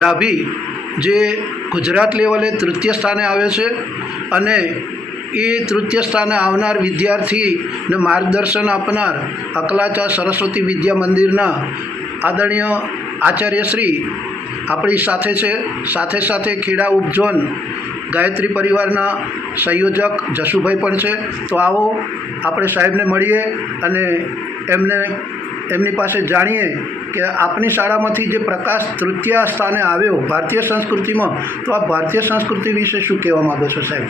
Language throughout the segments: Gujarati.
ડાભી જે ગુજરાત લેવલે તૃતીય સ્થાને આવે છે અને એ તૃતીય સ્થાને આવનાર વિદ્યાર્થીને માર્ગદર્શન આપનાર અકલાચા સરસ્વતી વિદ્યા મંદિરના આદરણીય આચાર્યશ્રી આપણી સાથે છે. સાથે સાથે ખેડા ઉપઝોન ગાયત્રી પરિવારના સંયોજક જશુભાઈ પણ છે. તો આવો આપણે સાહેબને મળીએ અને એમને એમની પાસે જાણીએ કે આપની શાળામાંથી જે પ્રકાશ તૃતીય સ્થાને આવ્યો ભારતીય સંસ્કૃતિમાં, તો આ ભારતીય સંસ્કૃતિ વિશે શું કહેવા માગો છો સાહેબ?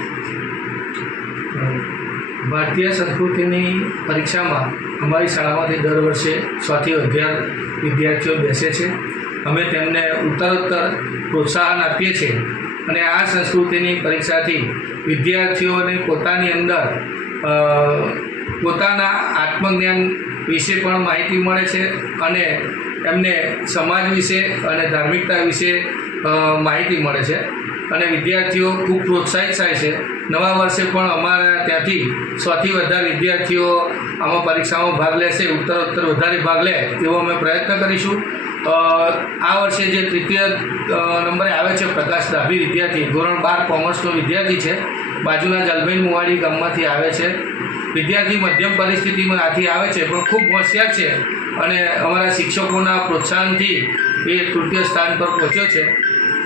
ભારતીય સંસ્કૃતિની પરીક્ષામાં અમારી શાળામાંથી દર વર્ષે સોથી અગિયાર વિદ્યાર્થીઓ બેસે છે. અમે તેમને ઉત્તરોત્તર પ્રોત્સાહન આપીએ છીએ અને આ સંસ્કૃતિની પરીક્ષાથી વિદ્યાર્થીઓને પોતાની અંદર પોતાના આત્મજ્ઞાન વિશે પણ માહિતી મળે છે અને એમને સમાજ વિશે અને ધાર્મિકતા વિશે માહિતી મળે છે. અને વિદ્યાર્થીઓ ખૂબ પ્રોત્સાહિત થાય છે. નવા વર્ષે પણ અમારા ત્યાંથી સૌથી વધારે વિદ્યાર્થીઓ આમાં પરીક્ષામાં ભાગ લેશે, ઉત્તરોત્તર વધારે ભાગ લે એવો અમે પ્રયત્ન કરીશું. આ વર્ષે જે તૃતીય નંબરે આવે છે પ્રકાશ ડાભી વિદ્યાર્થી, ધોરણ બાર કોમર્સનો વિદ્યાર્થી છે. બાજુના જલબેન મુવાડી ગામમાંથી આવે છે. વિદ્યાર્થી મધ્યમ પરિસ્થિતિમાં આથી આવે છે, પણ ખૂબ હોશિયાર છે અને અમારા શિક્ષકોના પ્રોત્સાહનથી એ તૃતીય સ્થાન પર પહોંચ્યો છે.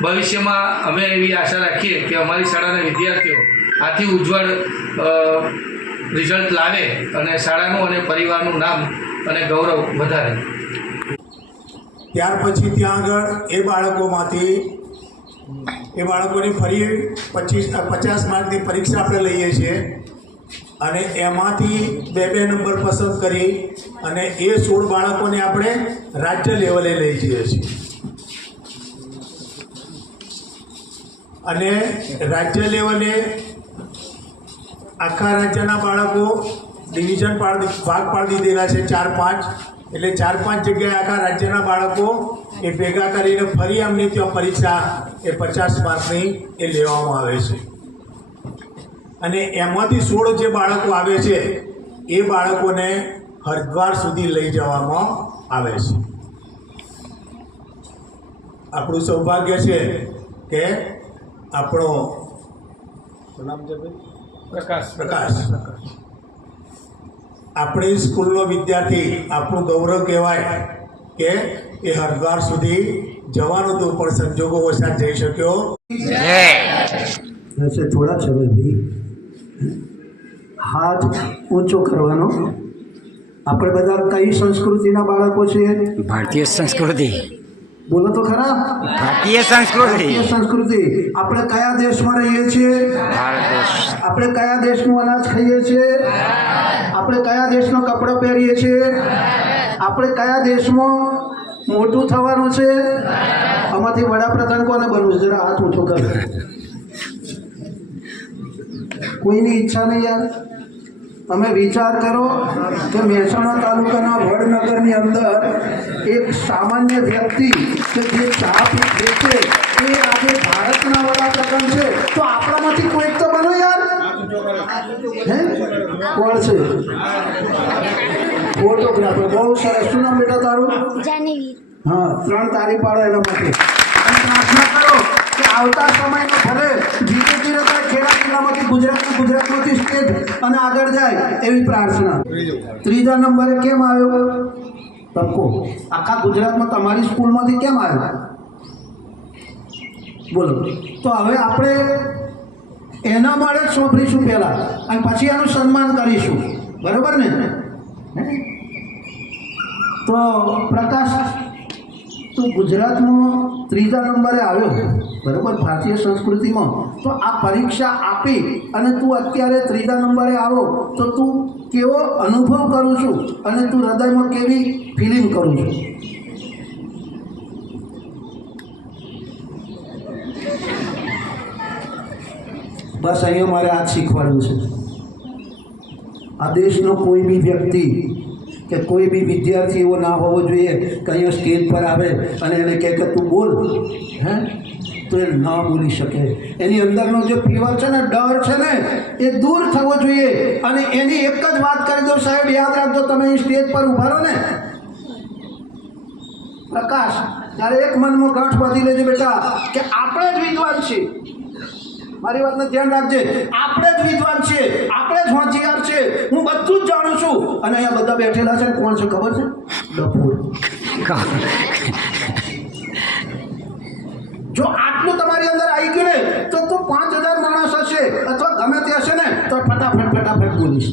ભવિષ્યમાં અમે એવી આશા રાખીએ કે અમારી શાળાના વિદ્યાર્થીઓ આથી ઉજ્જવળ રિઝલ્ટ લાવે અને શાળાનું અને પરિવારનું નામ અને ગૌરવ વધારે. ત્યાર પછી ત્યાં આગળ એ બાળકોમાંથી, એ બાળકોની ફરી પચીસ, પચાસ માર્કની પરીક્ષા આપણે લઈએ છીએ. અને એમાંથી બે બે નંબર પસંદ કરી અને એ સોળ બાળકોને આપણે રાજ્ય લેવલે લઈ જઈએ છીએ. અને રાજ્ય લેવલે આખા રાજ્યના બાળકો ડિવિઝન પાડી ભાગ પાડી દીધેલા છે ચાર પાંચ. એટલે ચાર પાંચ જગ્યાએ આખા રાજ્યના બાળકો એ ભેગા કરીને ફરી અમને ત્યાં પરીક્ષા એ પચાસ માર્કની એ લેવામાં આવે છે. અને એમાંથી સોળ જે બાળકો આવે છે એ બાળકોને હરિદ્વાર સુધી લઈ જવામાં આવે છે. આપણું સૌભાગ્ય છે કે આપણો નામ છે પ્રકાશ. પ્રકાશ. આપણી સ્કૂલનો વિદ્યાર્થી આપણું ગૌરવ કહેવાય કે એ હરિદ્વાર સુધી જવાનું તો પણ સંજોગો વસાત જઈ શક્યો. થોડા સમય હાથ ઊંચો કરવાનો. આપણે બધા કઈ સંસ્કૃતિના બાળકો છીએ? ભારતીય સંસ્કૃતિ. બોલો તો ખરા. ભારતીય સંસ્કૃતિ. સંસ્કૃતિ. આપણે કયા દેશમાં રહીએ છીએ? ભારત દેશ. આપણે કયા દેશનું અનાજ ખાઈએ છીએ? આપણે કયા દેશનો કપડો પહેરીએ છીએ? આપણે કયા દેશમાં મોટું થવાનું છે? આમાંથી વડાપ્રધાન કોને બનવું છે? જરા હાથ ઊંચો કરો. કોઈની ઈચ્છા નહીં યાર. તમે વિચાર કરો કે મહેસાણા તાલુકાના વડનગરની અંદર એક સામાન્ય વ્યક્તિ કે જે ચા વેચે એ આજે ભારતના વડાપ્રધાન છે. તો આપણામાંથી કોઈક તો બનો યાર. હે? કોણ છે? ફોટોગ્રાફર. બહુ સરસ. શું નામ બેટા તારું? હા ત્રણ તારી પાડો એના માટે. પ્રાર્થના કરો કે આવતા સમયમાં ભલે ધીરે ખેડા જિલ્લામાંથી ગુજરાતના ગુજરાતમાંથી સ્ટેટ અને આગળ જાય એવી પ્રાર્થના. ત્રીજા. નંબરે કેમ આવ્યો? તકો આખા ગુજરાતમાં તમારી સ્કૂલમાંથી કેમ આવ્યો? બોલો. તો હવે આપણે એના માટે જ સોંપડીશું પહેલાં. અને પછી એનું સન્માન કરીશું. બરાબર ને? તો પ્રકાશ તું ગુજરાતમાં ત્રીજા નંબરે આવ્યો. બરાબર? ભારતીય સંસ્કૃતિમાં. તો આ પરીક્ષા આપી અને તું અત્યારે ત્રીજા નંબરે આવો, તો તું કેવો અનુભવ કરું છું અને તું હૃદયમાં કેવી ફિલિંગ કરું છું? બસ, અહીંયા મારે આ શીખવાડવું છે. આ દેશનો કોઈ બી વ્યક્તિ કે કોઈ બી વિદ્યાર્થી એવો ના હોવો જોઈએ કે અહીંયા સ્ટેજ પર આવે અને એને કહે કે તું બોલ. હે? તો એ ના બોલી શકે. એની અંદરનો જે ફીવર છે ને, ડર છે ને, એ દૂર થવો જોઈએ. અને એની એક જ વાત કરી દો સાહેબ, યાદ રાખજો, તમે અહીં સ્ટેજ પર ઊભા રહો ને. પ્રકાશ, ત્યારે એક મનમાં ગાંઠ બાંધી લેજે બેટા, કે આપણે જ વિદ્વાન છીએ. મારી વાતને ધ્યાન રાખજે. આપણે જ વિદ્વાન છીએ. આપણે જ હોશિયાર છે. હું બધું જ જાણું છું. અને અહીંયા બધા બેઠેલા છે. કોણ છે? ખબર છે? ડફોર જો આટલું તમારી અંદર આવી ગયું ને, તો તો પાંચ હજાર માણસ હશે. અથવા ગમે તે હશે ને, તો ફટાફટ ફટાફટ બોલીશ.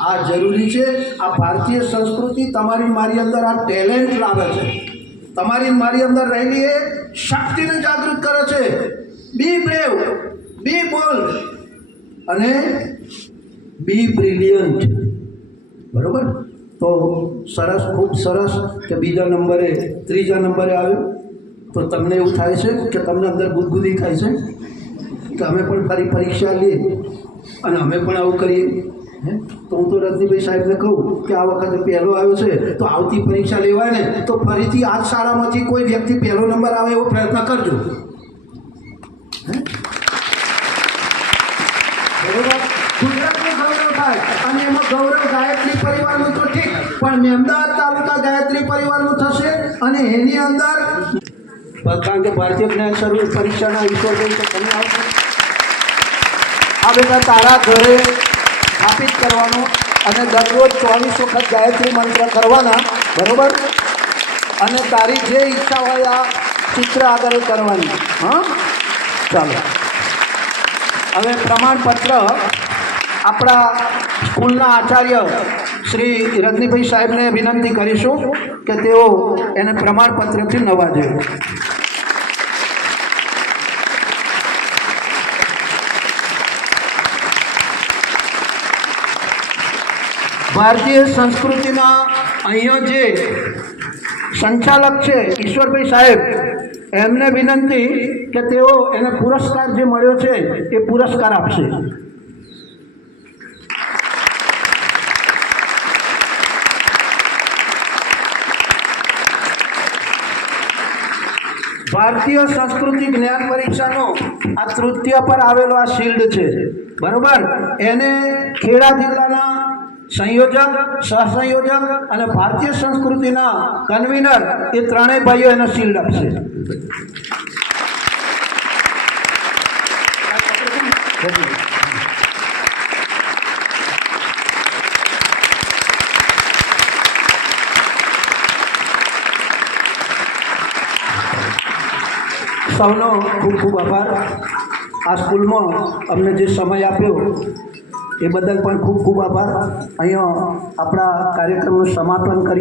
આ જરૂરી છે, આ ભારતીય સંસ્કૃતિ તમારી મારી અંદર આ ટેલેન્ટ લાવે છે. તમારી મારી અંદર રહેલી એ શક્તિને જાગૃત કરે છે. બી બ્રેવ, બી બોલ્ડ અને બી બ્રિલિયન્ટ બરાબર? તો સરસ, ખૂબ સરસ કે બીજા નંબરે, ત્રીજા નંબરે આવ્યો. તો તમને એવું થાય છે કે તમને અંદર ગુદગુદી થાય છે? કે અમે પણ ફરી પરીક્ષા લઈએ અને અમે પણ આવું કરીએ? હે? તો હું તો રજનીભાઈ સાહેબને કહું કે આ વખતે પહેલો આવ્યો છે, તો આવતી પરીક્ષા લેવાય ને, તો ફરીથી આ શાળામાંથી કોઈ વ્યક્તિ પહેલો નંબર આવે એવો પ્રયત્ન કરજો. હે? બરોબર ગુજરાતનું ગૌરવ થાય અને એમાં ગૌરવ ગાયત્રી પરિવારનું તો ઠીક, પણ મેમદાવાદ તાલુકા ગાયત્રી પરિવારનું થશે અને એની અંદર કારણ કે ભારતીય જ્ઞાન સર્વિસ પરીક્ષાના તો તમે આવશો આ બધા તારા ઘરે સ્થાપિત કરવાનો અને દરરોજ ચોવીસ વખત ગાયત્રી મંત્ર કરવાના, બરોબર? અને તારી જે ઈચ્છા હોય આ ચિત્ર આગળ કરવાની. હા? ચાલો. હવે પ્રમાણપત્ર આપણા સ્કૂલના આચાર્ય શ્રી રજનીભાઈ સાહેબને વિનંતી કરીશું કે તેઓ એને પ્રમાણપત્રથી નવાજે ભારતીય સંસ્કૃતિના અહીંયા જે સંચાલક છે ઈશ્વરભાઈ સાહેબ, એમને વિનંતી કે તેઓ એને પુરસ્કાર જે મળ્યો છે એ પુરસ્કાર આપશે. ભારતીય સંસ્કૃતિ જ્ઞાન પરીક્ષાનો આ તૃતીય પર આવેલો આ શિલ્ડ છે. બરોબર? એને ખેડા જિલ્લાના સંયોજક, સહસંયોજક અને ભારતીય સંસ્કૃતિના કન્વીનર એ ત્રણેય ભાઈઓ એને શિલ્ડ આપશે. સૌનો ખૂબ ખૂબ આભાર. આ સ્કૂલમાં અમને જે સમય આપ્યો, એ બદલ પણ ખૂબ ખૂબ આભાર. અહીંયા આપણા કાર્યક્રમનું સમાપન કરી